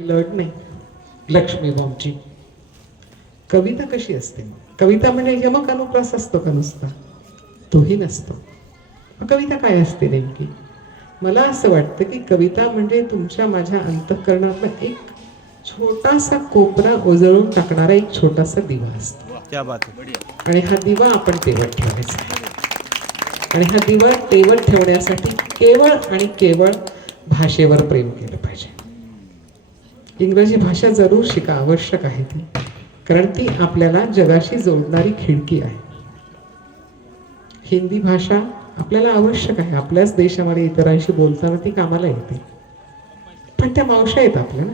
लढ नाही. लक्ष्मी बॉम्बची कविता कशी असते? कविता म्हणजे यमक अनुप्रास असतो का नुसता? तोही नसतो. कविता काय असते नेमकी? मला असं वाटतं की कविता म्हणजे तुमच्या माझ्या अंतःकरणातला एक छोटासा कोपरा उजळून टाकणारा एक छोटासा दिवा असतो. क्या बात है आणि हा दिवा आपण तेवत ठेवायचा. आणि हा दिवा तेवत ठेवण्यासाठी केवळ आणि केवळ भाषेवर प्रेम केलं पाहिजे. इंग्रजी भाषा जरूर शिका आवश्यक आहे ती. कारण ती आपल्याला जगाशी जोडणारी खिडकी आहे. हिंदी भाषा आपल्याला आवश्यक आहे. आपल्याच देशामध्ये इतरांशी बोलताना ती कामाला येते. पण त्या मावश्या आहेत आपल्या ना.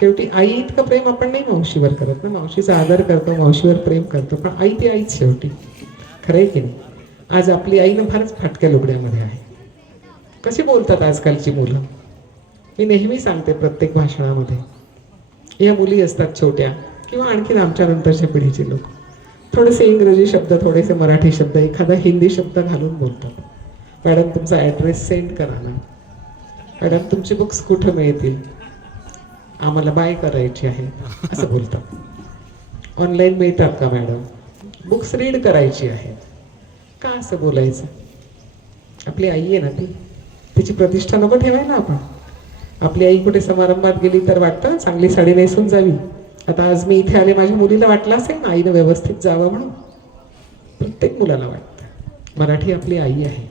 शेवटी आई इतकं प्रेम आपण नाही मावशीवर करत ना. मावशीचा आदर करतो मावशीवर प्रेम करतो. पण आई ती आईच शेवटी. खरंय की नाही? आज आपली आई ना फारच फाटक्या लुगड्यामध्ये आहे. कशी बोलतात आजकालची मुलं? मी नेहमी सांगते प्रत्येक भाषणामध्ये. या मुली असतात छोट्या किंवा आणखीन आमच्या नंतरच्या पिढीचे लोक. थोडेसे इंग्रजी शब्द थोडेसे मराठी शब्द एखादा हिंदी शब्द घालून बोलतात. मॅडम तुमचा ॲड्रेस सेंड करा ना. मॅडम तुमची बुक्स कुठं मिळतील? आम्हाला बाय करायची आहे असं बोलतात. ऑनलाईन मिळतात का मॅडम? बुक्स रीड करायची आहे. का असं बोलायचं? आपली आई आहे ना ती. तिची प्रतिष्ठा नको ठेवायला आपण. आपली आई कुठे समारंभात गेली तर वाटतं चांगली साडी नेसून जावी. आता आज मी इथे आले माझ्या मुलीला वाटलं असेल ना आईनं व्यवस्थित जावं म्हणून. प्रत्येक मुलाला वाटतं. मराठी आपली आई आहे.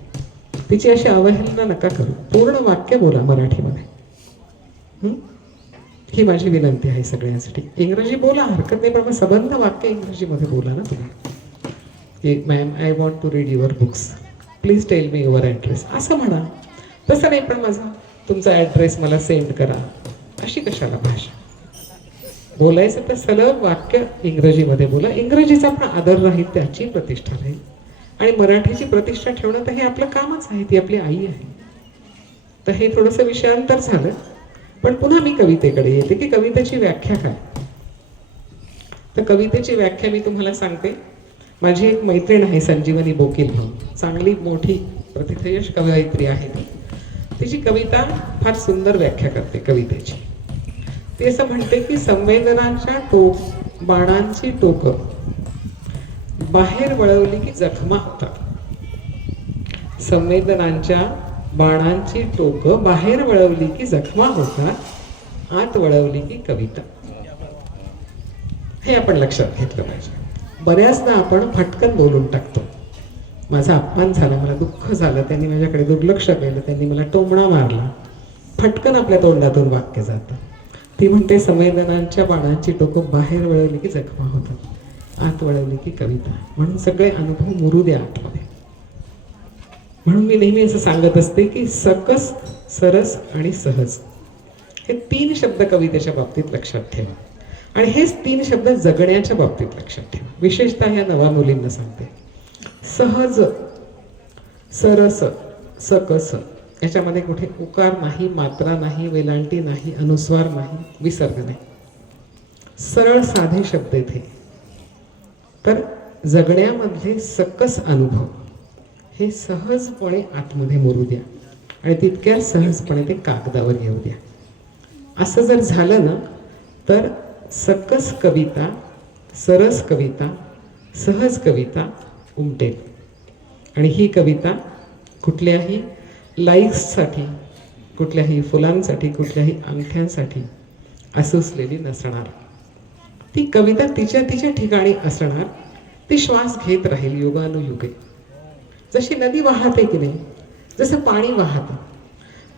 तिची अशी अवहेलना नका करू. पूर्ण वाक्य बोला मराठीमध्ये. ही? माझी विनंती आहे सगळ्यांसाठी. इंग्रजी बोला हरकत नाही पण मग सबंध वाक्य इंग्रजीमध्ये बोला ना तुम्ही. एक ma'am I want to read your books please tell me your address असं म्हणा. तसं नाही पण माझा तुमचा ॲड्रेस मला सेंड करा. अशी कशाला भाषा? बोलायचं तर सलग वाक्य इंग्रजीमध्ये बोला. इंग्रजीचा पण आदर राहील त्याची प्रतिष्ठा राहील. आणि मराठीची प्रतिष्ठा ठेवणं तर हे आपलं कामच आहे ती आपली आई आहे. तर हे थोडंसं विषयांतर झालं. पण पुन्हा मी कवितेकडे येते की कवितेची व्याख्या काय? तर कवितेची व्याख्या मी तुम्हाला सांगते. माझी एक मैत्रीण आहे संजीवनी बोकील भाऊ चांगली मोठी प्रतिथयश कवयित्री आहे ती. तिची कविता फार सुंदर व्याख्या करते कवितेची. ती असं म्हणते की संवेदनांच्या टोक बाणांची टोक बाहेर वळवली की जखमा होतात. संवेदनांच्या बाणांची टोक बाहेर वळवली की जखमा होतात आत वळवली की कविता. हे आपण लक्षात घेतलं पाहिजे. बऱ्याचदा आपण फटकन बोलून टाकतो. माझा अपमान झाला मला दुःख झालं त्यांनी माझ्याकडे दुर्लक्ष केलं त्यांनी मला टोमणा मारला. फटकन आपल्या तोंडातून वाक्य जातं. ती म्हणते संवेदनांच्या बाणांची टोकं बाहेर वळवली की जखमा होतात. आत वळवली की कविता. म्हणून सगळे अनुभव मुरू द्या आतमध्ये. म्हणून मी नेहमी असं सांगत असते की सकस सरस आणि सहज हे तीन शब्द कवितेच्या बाबतीत लक्षात ठेवा. आणि हेच तीन शब्द जगण्याच्या बाबतीत लक्षात ठेवा. विशेषतः ह्या नव्या मुलींना सांगते. सहज सरस सकस. याच्यामध्ये कुठे उकार नाही मात्रा नाही वेलांटी नाही अनुस्वार नाही विसर्ग नाही. सरळ साधे शब्द इथे. तर जगण्यामधले सकस अनुभव हे सहजपणे आतमध्ये मुरू द्या. आणि तितक्या सहजपणे ते कागदावर येऊ द्या. असं जर झालं ना तर सकस कविता सरस कविता सहज कविता उमटेल. आणि ही कविता कुठल्याही लाईक्ससाठी कुठल्याही फुलांसाठी कुठल्याही अंगठ्यांसाठी असुसलेली नसणार. ती कविता तिच्या तिच्या ठिकाणी असणार ती श्वास घेत राहील युगानुयुगे. जशी नदी वाहते की नाही जसं पाणी वाहतं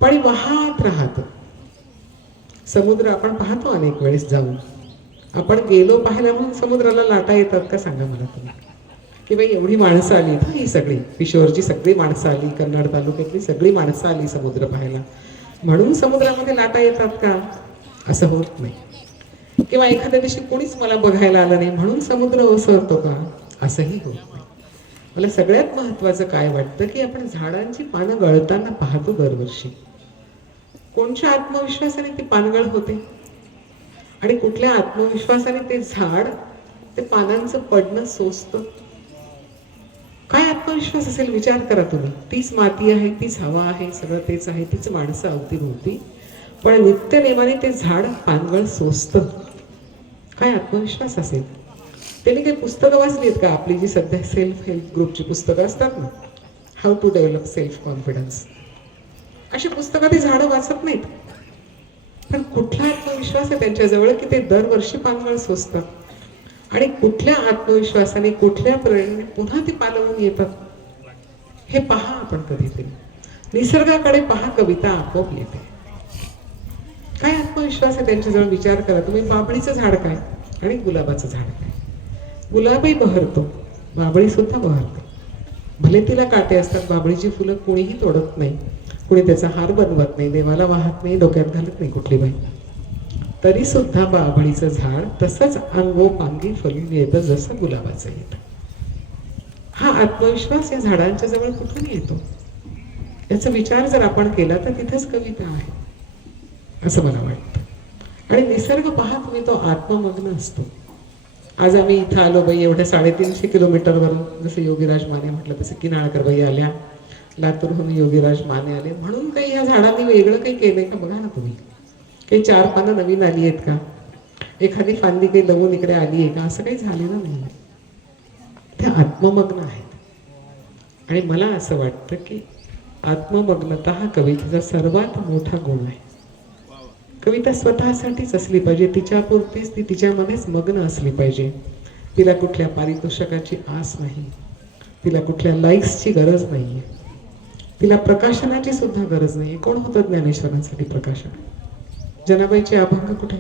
पाणी वाहत राहतं. समुद्र आपण पाहतो अनेक वेळेस जाऊन. आपण गेलो पाहायला म्हणून समुद्राला लाटा येतात का सांगा मला तुम्ही? की बाई एवढी माणसं आली ना ही सगळी. किशोरची सगळी माणसं आली कन्नड तालुक्यातली सगळी माणसं आली समुद्र पाहायला. म्हणून समुद्रामध्ये लाटा येतात का? असं होत नाही. किंवा एखाद्या दिवशी कोणीच मला बघायला आलं नाही म्हणून समुद्र ओसरतो का? असंही होत नाही. मला सगळ्यात महत्वाचं काय वाटतं की आपण झाडांची पानं गळताना पाहतो दरवर्षी. कोणच्या आत्मविश्वासाने ती पानगळ होते? आणि कुठल्या आत्मविश्वासाने ते झाड ते पानांचं पडणं सोसतं? आत्मविश्वास असेल विचार करा तुम्ही. तीच माती आहे तीच हवा आहे सगळं तेच आहे तीच माणसं अवतीभोवती पण नित्य नेमाने ते झाड पानगळ सोसतं. काय आत्मविश्वास असेल? त्यांनी काही पुस्तकं वाचली आहेत का? आपली जी सध्या सेल्फ हेल्प ग्रुपची पुस्तकं असतात ना? How to develop self confidence अशी पुस्तकं ते झाडं वाचत नाहीत. पण कुठला आत्मविश्वास आहे त्यांच्याजवळ की ते दरवर्षी पानगळ सोसतात? आणि कुठल्या आत्मविश्वासाने कुठल्या प्रेरणेने पुन्हा ती पालवून येतात? हे पहा आपण कधीतरी. निसर्गाकडे पहा कविता आपोआप येते. काय आत्मविश्वास आहे त्यांच्याजवळ? विचार करा. तुम्ही बाबळीचं झाड काय? आणि गुलाबाचं झाड काय? गुलाबही बहरतो. बाबळी सुद्धा बहरते. भले तिला काटे असतात बाबळीची फुलं कोणीही तोडत नाही. कुणी त्याचा हार बनवत नाही देवाला वाहत नाही डोक्यात घालत नाही कुठली बाई. तरी सुद्धा बाभळीचं झाड तसंच अंगोपांगी फलून येतं जसं गुलाबाचं येतं. हा आत्मविश्वास या झाडांच्या जवळ कुठून येतो? याचा विचार जर आपण केला तर तिथेच कविता आहे असं मला वाटतं. आणि निसर्ग पहा तुम्ही तो आत्ममग्न असतो. आज आम्ही इथं आलो बाई एवढ्या साडेतीनशे किलोमीटरवरून जसं योगीराज माने म्हटलं तसं किनाळकर बाई आल्या. लातूरहून योगीराज माने आले. म्हणून काही ह्या झाडांनी वेगळं काही केलंय का? बघा ना तुम्ही. काही चार पानं नवीन आली आहेत का? एखादी फांदी काही लवून इकडे आली आहे का? असं काही झालेलं नाही. ते आत्ममग्न आहेत. आणि मला असं वाटतं की आत्ममग्नता हा कवितेचा सर्वात मोठा गुण आहे. कविता स्वतःसाठीच असली पाहिजे. तिच्यापुरतीच ती तिच्यामध्येच मग्न असली पाहिजे. तिला कुठल्या पारितोषकाची आस नाही. तिला कुठल्या लाईक्सची गरज नाहीये. तिला प्रकाशनाची सुद्धा गरज नाही कोण होतं ज्ञानेश्वरांसाठी प्रकाशन जनाबाईचे अभंग कुठे?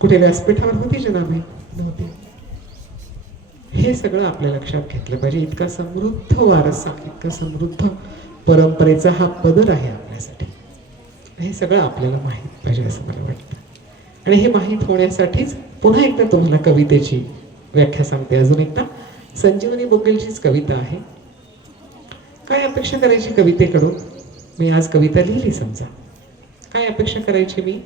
कुठे व्यासपीठावर होती जनाबाई? नव्हती. हे सगळं आपल्या लक्षात घेतलं पाहिजे. इतका समृद्ध वारसा इतका समृद्ध परंपरेचा हा पदर आहे आपल्यासाठी. हे सगळं आपल्याला माहीत पाहिजे असं मला वाटतं. आणि हे माहीत होण्यासाठीच पुन्हा एकदा तुम्हाला कवितेची व्याख्या सांगते. अजून एकदा संजीवनी बोगेलचीच कविता आहे. काय अपेक्षा करायची कवितेकडून? मी आज कविता लिहिली समजा. काय अपेक्षा करायची मी?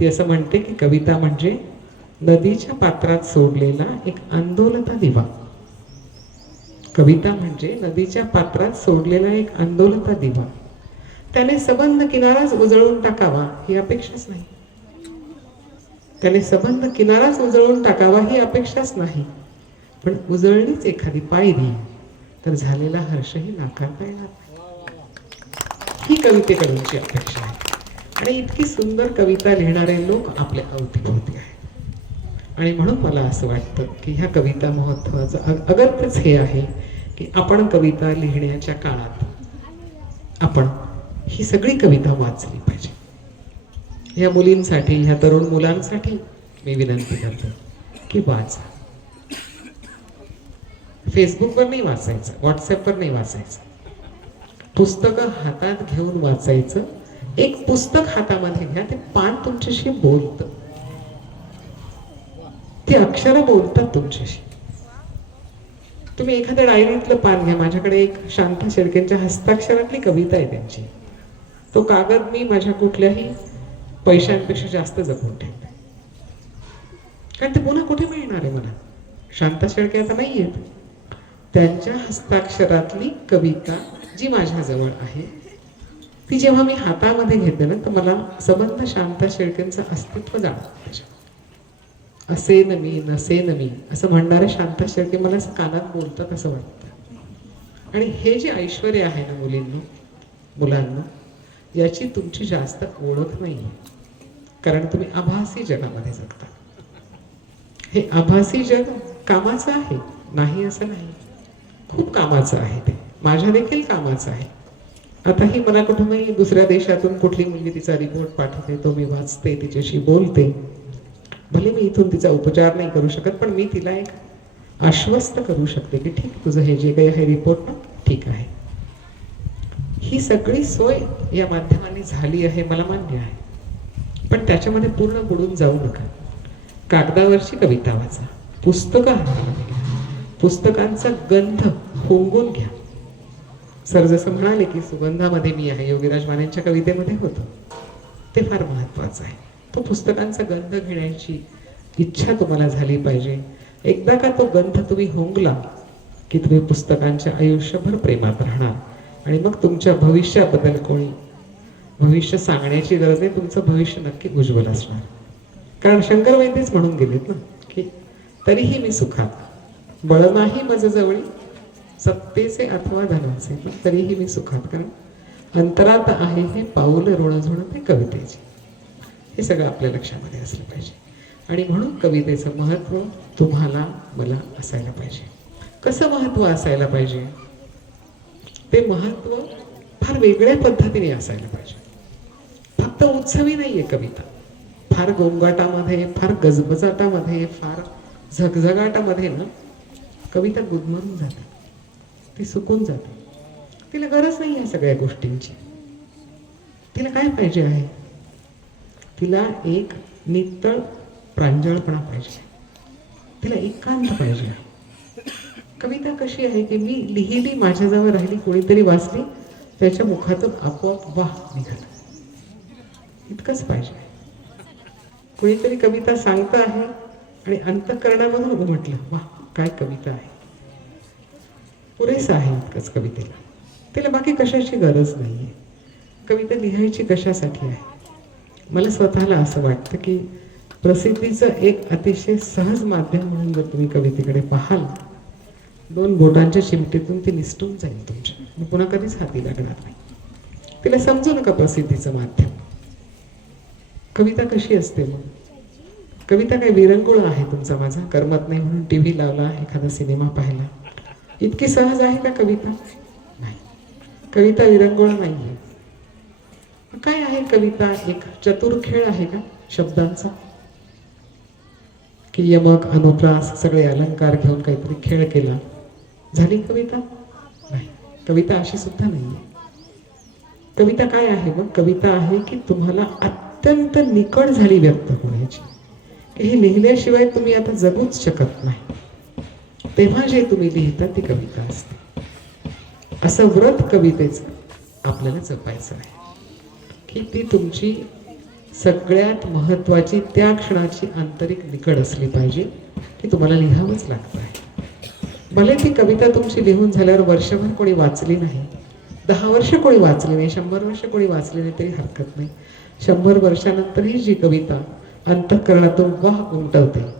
ती असं म्हणते की कविता म्हणजे नदीच्या पात्रात सोडलेला एक आंदोलता दिवा. कविता म्हणजे नदीच्या पात्रात सोडलेला एक आंदोलता दिवा. त्याने सबंध किनाराच उजळून टाकावा ही अपेक्षाच नाही. त्याने सबंध किनाराच उजळून टाकावा ही अपेक्षाच नाही. पण उजळणीच एखादी पायरी तर झालेला हर्षही नाकारता येणार नाही. ही कवितेकडूनची अपेक्षा आहे. आणि इतकी सुंदर कविता लिहिणारे लोक आपल्या अवतीभोवती आहेत. आणि म्हणून मला असं वाटतं की ह्या कविता महोत्सवाचं अगत्यच हे आहे की आपण कविता लिहिण्याच्या काळात आपण ही सगळी कविता वाचली पाहिजे. ह्या मुलींसाठी ह्या तरुण मुलांसाठी मी विनंती करतो की वाचा. फेसबुकवर नाही वाचायचं व्हॉट्सअपवर नाही वाचायचं. पुस्तकं हातात घेऊन वाचायचं एक पुस्तक हातामध्ये घ्या ते पान तुमच्याशी बोलतं. ते अक्षर बोलतात तुमच्याशी. तुम्ही एखाद्या डायरीतलं पान घ्या माझ्याकडे एक शांता शेडकेंच्या हस्ताक्षरातली कविता आहे त्यांची. तो कागद मी माझ्या कुठल्याही पैशांपेक्षा जास्त जपून ठेवते. कारण ते पुन्हा कुठे मिळणार आहे मला? शांता शेळके आता नाही आहेत त्यांच्या हस्ताक्षरातली कविता जी माझ्याजवळ आहे ती जेव्हा मी हातामध्ये घेते ना तर मला सबंध शांता शेळकेंचं अस्तित्व जाणवत असे असेन मी नसेन मी असं म्हणणारे शांता शेळके मला असं कानात बोलतात असं वाटतं. आणि हे जे ऐश्वर आहे ना मुलींना मुलांना याची तुमची जास्त ओळख नाही कारण तुम्ही आभासी जगामध्ये जगता. हे आभासी जग कामाचं आहे. नाही असं नाही. खूप कामाचं आहे ते. माझ्या देखील कामाचं आहे. आता ही मला कुठूनही दुसऱ्या देशातून कुठली मुलगी तिचा रिपोर्ट पाठवते तो मी वाचते तिच्याशी बोलते. भले मी इथून तिचा उपचार नाही करू शकत पण मी तिला एक आश्वस्त करू शकते की ठीक तुझं हे जे काही आहे रिपोर्ट ना ठीक आहे. ही सगळी सोय या माध्यमाने झाली आहे मला मान्य आहे. पण त्याच्यामध्ये पूर्ण बुडून जाऊ नका. कागदावरची कविता वाचा पुस्तकं पुस्तकांचा गंध होंगून घ्या. सर जसं म्हणाले की सुगंधामध्ये मी आहे. योगीराज मानेंच्या कवितेमध्ये होतं. ते फार महत्वाचं आहे. तो पुस्तकांचा गंध घेण्याची इच्छा तुम्हाला झाली पाहिजे. एकदा का तो गंध तुम्ही होंगला की तुम्ही पुस्तकांच्या आयुष्यभर प्रेमात राहणार? आणि मग तुमच्या भविष्याबद्दल कोणी भविष्य सांगण्याची गरज नाही तुमचं भविष्य नक्की उज्ज्वल असणार. कारण शंकर वैद्यच म्हणून गेलेत ना की तरीही मी सुखात. बळ नाही माझं जवळी सत्तेचे अथवा धनाचे पण तरीही मी सुखात कारण अंतरात आहे हे पाऊल ऋण ते कवितेचे. हे सगळं आपल्या लक्षामध्ये असलं पाहिजे. आणि म्हणून कवितेचं महत्त्व तुम्हाला मला असायला पाहिजे. कसं महत्त्व असायला पाहिजे? ते महत्त्व फार वेगळ्या पद्धतीने असायला पाहिजे. फक्त उत्सवी नाहीये कविता. फार गोंगाटामध्ये फार गजबजाटामध्ये फार झगझगाटामध्ये ना कविता गुदमरून जाते ती सुकून जाते. तिला गरज नाही आहे सगळ्या गोष्टींची. तिला काय पाहिजे आहे? तिला एक नितळ प्रांजळपणा पाहिजे तिला एकांत पाहिजे कविता कशी आहे की मी लिहिली माझ्याजवळ राहिली कोणीतरी वाचली त्याच्या मुखातून आपोआप वाह निघालं. इतकंच पाहिजे कोणीतरी कविता सांगत आहे आणि अंतकरणामधून उमटलं वा काय कविता आहे. पुरेसं आहे इतकंच कवितेला. तिला बाकी कशाची गरज नाही आहे कविता लिहायची कशासाठी आहे? मला स्वतःला असं वाटतं की प्रसिद्धीचं एक अतिशय सहज माध्यम म्हणून जर तुम्ही कवितेकडे पाहाल दोन बोटांच्या चिमटीतून ती निसटून जाईल तुमच्या. पुन्हा कधीच हाती लागणार नाही. तिला समजू नका प्रसिद्धीचं माध्यम. कविता कशी असते मग? कविता काही विरंगुळ आहे तुमचा माझा? करमत नाही म्हणून टी व्ही लावला एखादा सिनेमा पाहिला. इतकी सहज आहे का कविता? नाही. कविता विरंगुळ नाहीये. आहे काय आहे कविता? एक चतुर खेळ आहे का शब्दांचा? की यमक अनुप्रास सगळे अलंकार घेऊन काहीतरी खेळ केला. झाली कविता? नाही. कविता अशी सुद्धा नाहीये. कविता काय आहे मग? कविता आहे की तुम्हाला अत्यंत निकड झाली व्यक्त होण्याची. की हे लिहिल्याशिवाय तुम्ही आता जगूच शकत नाही. तेव्हा जे तुम्ही लिहिता ती कविता असते. असं व्रत कवितेचं आपल्याला जपायचं आहे. की ती तुमची सगळ्यात महत्वाची त्या क्षणाची आंतरिक निकड असली पाहिजे की तुम्हाला लिहावंच लागतं आहे. भले ती कविता तुमची लिहून झाल्यावर वर्षभर कोणी वाचली नाही दहा वर्ष कोणी वाचली नाही शंभर वर्ष कोणी वाचली नाही तरी हरकत नाही. शंभर वर्षानंतरही जी कविता अंतःकरणातून वाह उमटवते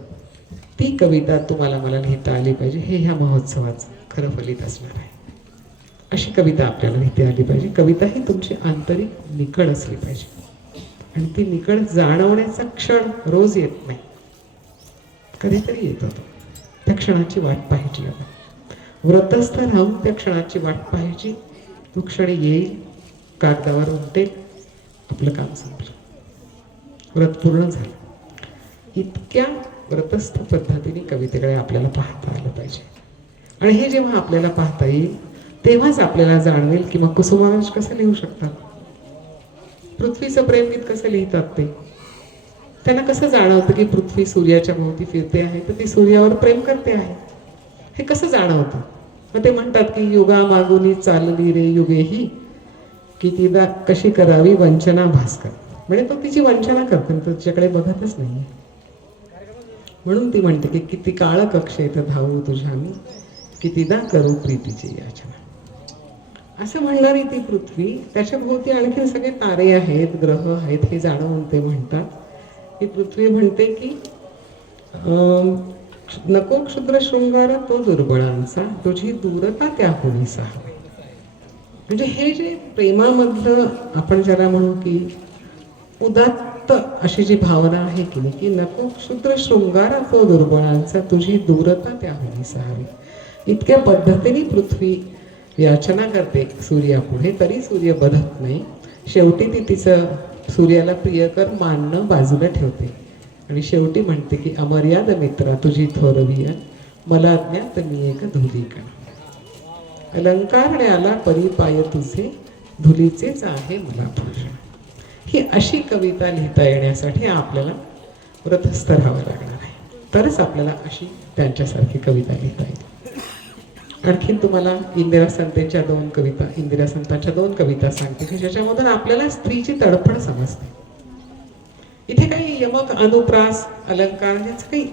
ती कविता तुम्हाला मला लिहिता आली पाहिजे. हे ह्या महोत्सवाचं खरं फलित असणार आहे. अशी कविता आपल्याला लिहिता आली पाहिजे. कविता ही तुमची आंतरिक निकड असली पाहिजे. आणि ती निकड जाणवण्याचा क्षण रोज येत नाही. कधीतरी येतो तो त्या क्षणाची वाट पाहायची आपण. व्रतस्थ राहून त्या क्षणाची वाट पाहायची. तो क्षण येईल कागदावर उमटेल आपलं काम संपलं. व्रत पूर्ण झालं. इतक्या व्रतस्थ पद्धतीने कवितेकडे आपल्याला पाहता आलं पाहिजे. आणि हे जेव्हा आपल्याला पाहता येईल तेव्हाच आपल्याला जाणवेल की मग कुसुमाग्रज कसं लिहू शकतात? पृथ्वीचं प्रेमगीत कसं लिहितात ते? त्यांना कसं जाणवतं की पृथ्वी सूर्याच्या भोवती फिरते आहे तर ती सूर्यावर प्रेम करते आहे? हे कसं जाणवतं? मग ते म्हणतात की युगा मागुनी चालली रे युगे ही कितीदा कशी करावी वंचना भास्कर. म्हणजे तो तिची वंचना करतो तिच्याकडे बघतच नाही म्हणून ती म्हणते की किती काळ कक्षेत धावू तुझ्या मी. कितीदा करू प्रीतीची याचना. असं म्हणणारी ती पृथ्वी त्याच्या भोवती आणखी सगळे तारे आहेत ग्रह आहेत हे जाणवून ते म्हणतात. ही पृथ्वी म्हणते की अं, नको क्षुद्र शृंगार तो दुर्बळांचा तुझी दूरता त्या होणी म्हणजे हे जे प्रेमामधलं आपण ज्याला म्हणू की उदात उदात्त अशी जी भावना आहे की नाही की नको क्षुद्र शृंगार तो दुर्बळांचा तुझी दूरता त्या सहावी इतक्या पद्धतीने पृथ्वी याचना करते सूर्यापुढे तरी सूर्य बधत नाही. शेवटी ती तिचं सूर्याला प्रियकर मानणं बाजूला ठेवते. आणि शेवटी म्हणते की अमर्याद मित्रा तुझी थोरविया मला अज्ञात मी एक धुली कण अलंकारण्याला परिपाय तुझे धुलीचेच आहे मला भूषण ही अशी कविता लिहिता येण्यासाठी आपल्याला व्रतस्थ राहावं लागणार आहे. तरच आपल्याला अशी त्यांच्यासारखी कविता लिहिता येईल. आणखीन तुम्हाला इंदिरा संतेंच्या दोन कविता इंदिरा संतांच्या दोन कविता सांगते की ज्याच्यामधून आपल्याला स्त्रीची तडफड समजते. इथे काही यमक अनुप्रास अलंकार याचं काही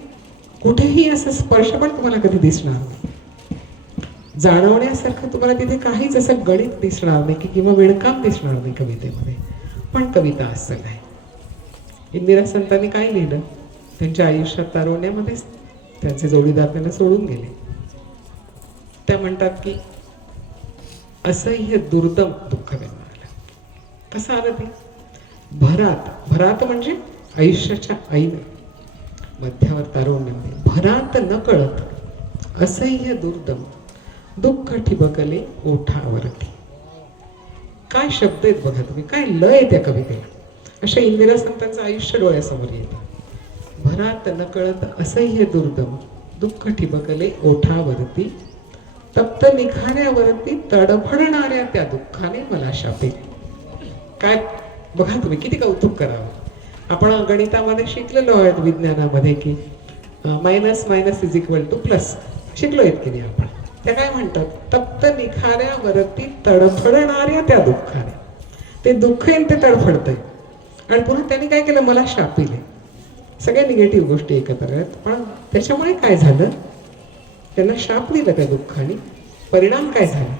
कुठेही असं स्पर्श पण तुम्हाला कधी दिसणार नाही. जाणवण्यासारखं तुम्हाला तिथे काहीच असं गणित दिसणार नाही की किंवा विणकाम दिसणार नाही कवितेमध्ये. पण कविता असल आहे इंदिरा संतांनी काय लिहिलं? त्यांच्या आयुष्यात तारवण्यामध्येच त्यांचे जोडीदार त्यांना सोडून गेले. त्या म्हणतात की असह्य दुर्दम दुःख त्यांना आलं कसं आलं ते? भरात भरात म्हणजे आयुष्याच्या आईनं मध्यावर तारवण्यामध्ये. भरात न कळत असह्य दुर्दम दुःख ठिबकले ओठावरती. काय शब्द आहेत बघा तुम्ही? काय लय आहे त्या कवितेला अशा इंदिरा संतांचं आयुष्य डोळ्यासमोर येतं. भरात नकळत असह्य दुर्दम दुःख ठिबकले ओठावरती तप्त निखाऱ्यावरती तडफडणाऱ्या त्या दुःखाने मला शापे. काय? बघा तुम्ही किती कौतुक करावं? आपण गणितामध्ये शिकलेलो आहोत विज्ञानामध्ये की minus minus is equal to plus शिकलो आहेत की नाही आपण? त्या काय म्हणतात? तप्त निखाऱ्यावरती तडफडणाऱ्या त्या दुःखाने. ते दुःख आहे ते तडफडतंय. आणि पुन्हा त्यांनी काय केलं? मला शापिले. सगळ्या निगेटिव्ह गोष्टी एकत्र आहेत. पण त्याच्यामुळे काय झालं? त्यांना शाप दिलं त्या दुःखाने. परिणाम काय झाला?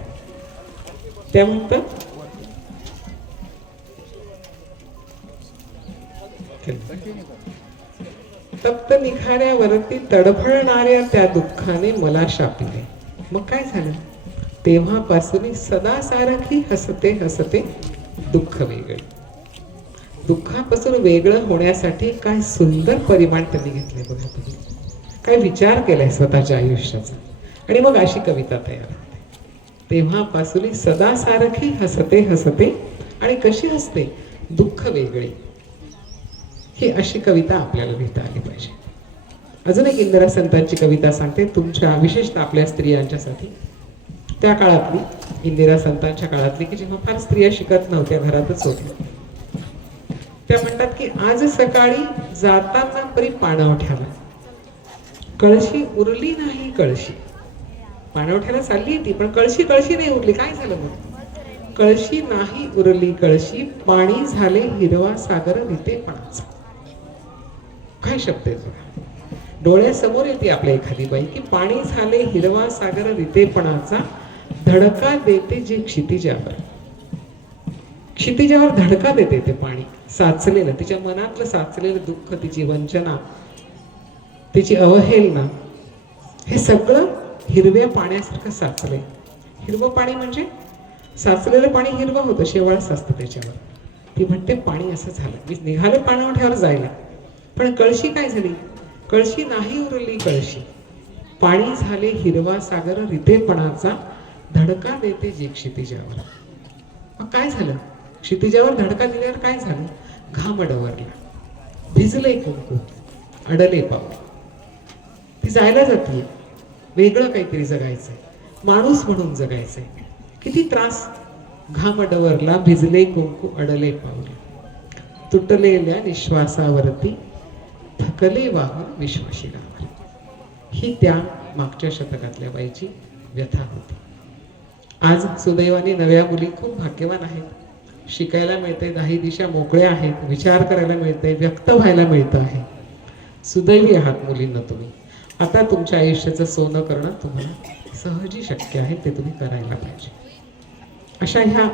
त्या म्हणतात तप्त निखाऱ्यावरती तडफडणाऱ्या त्या दुःखाने मला शापिले. मग काय झालं? तेव्हापासून सदा सारखी हसते हसते दुःख वेगळे. दुःखापासून वेगळं होण्यासाठी काय सुंदर परिमाण त्यांनी घेतले बघा तुम्ही. काय विचार केलाय स्वतःच्या आयुष्याचा. आणि मग अशी कविता तयार होते. तेव्हापासून सदा सारखी हसते हसते आणि कशी हसते? दुःख वेगळे. ही अशी कविता आपल्याला लिहिता आली पाहिजे. अजून एक इंदिरा संतांची कविता सांगते. तुमच्या विशेषतः आपल्या स्त्रियांच्यासाठी त्या काळातली इंदिरा संतांच्या काळातली की जेव्हा फार स्त्रिया शिकत नव्हत्या घरातच होत्या. त्या म्हणतात की आज सकाळी जाताना परी पाणवठ्याला कळशी उरली नाही कळशी. पाणवठ्याला चालली ती पण कळशी कळशी नाही उरली. काय झालं मग? कळशी नाही उरली कळशी पाणी झाले हिरवा सागर रितेपणाचा काय शब्द आहे डोळ्यासमोर येते आपल्या एखादी बाई की पाणी झाले हिरवा सागर रितेपणाचा धडका देते जे क्षितिजावर. क्षितिजावर धडका देते ते पाणी. साचलेलं तिच्या मनातलं साचलेलं दुःख तिची वंचना तिची अवहेलना हे सगळं हिरव्या पाण्यासारखं साचलंय. हिरवं पाणी म्हणजे साचलेलं पाणी हिरवं होतं शेवाळ साचतं त्याच्यावर. ती म्हणते पाणी असं झालं. मी निघालं पाण्यावर ठेवायला जायला. पण कळशी काय झाली? कळशी नाही उरली कळशी. पाणी झाले हिरवा सागर रितेपणाचा धडका देते जे क्षितिजावर. मग काय झालं? क्षितिजावर धडका दिल्यावर काय झालं? घाम अडवरला. भिजले कुंकू अडले पाऊल. ती जायला जाते वेगळं काहीतरी जगायचंय. माणूस म्हणून जगायचंय. किती त्रास? घाम अडवरला भिजले कुंकू अडले पाऊल. तुटलेल्या निश्वासावरती थकले वाहून विश्वाशिरावर ही त्या मागच्या शतकातल्या बाईची व्यथा होती. आज सुदैवाने नव्या मुली खूप भाग्यवान आहेत. शिकायला मिळते दाही दिशा मोकळ्या आहेत विचार करायला मिळते व्यक्त व्हायला मिळतं आहे. सुदैवी आहात मुलींना तुम्ही. आता तुमच्या आयुष्याचं सोनं करणं तुम्हाला सहजी शक्य आहे ते तुम्ही करायला पाहिजे. अशा ह्या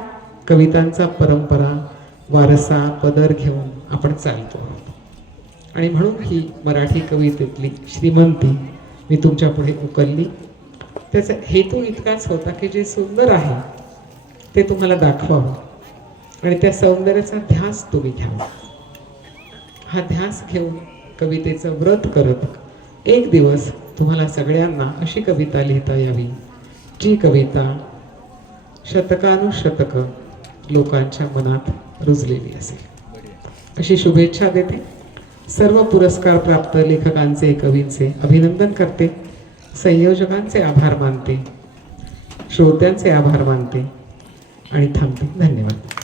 कवितांचा परंपरा वारसा पदर घेऊन आपण चालतो आहोत. आणि म्हणून ही मराठी कवितेतली श्रीमंती मी तुमच्यापुढे उकलली. त्याचा हेतू इतकाच होता की जे सुंदर आहे ते तुम्हाला दाखवावं. आणि त्या सौंदर्याचा ध्यास तुम्ही घ्यावा. हा ध्यास घेऊन कवितेचं व्रत करत एक दिवस तुम्हाला सगळ्यांना अशी कविता लिहिता यावी जी कविता शतकानुशतक लोकांच्या मनात रुजलेली असेल. अशी शुभेच्छा देते. सर्व पुरस्कार प्राप्त लेखकांचे कवींचे अभिनंदन करते. संयोजकांचे आभार मानते. श्रोत्यांचे आभार मानते. आणि थांबते. धन्यवाद.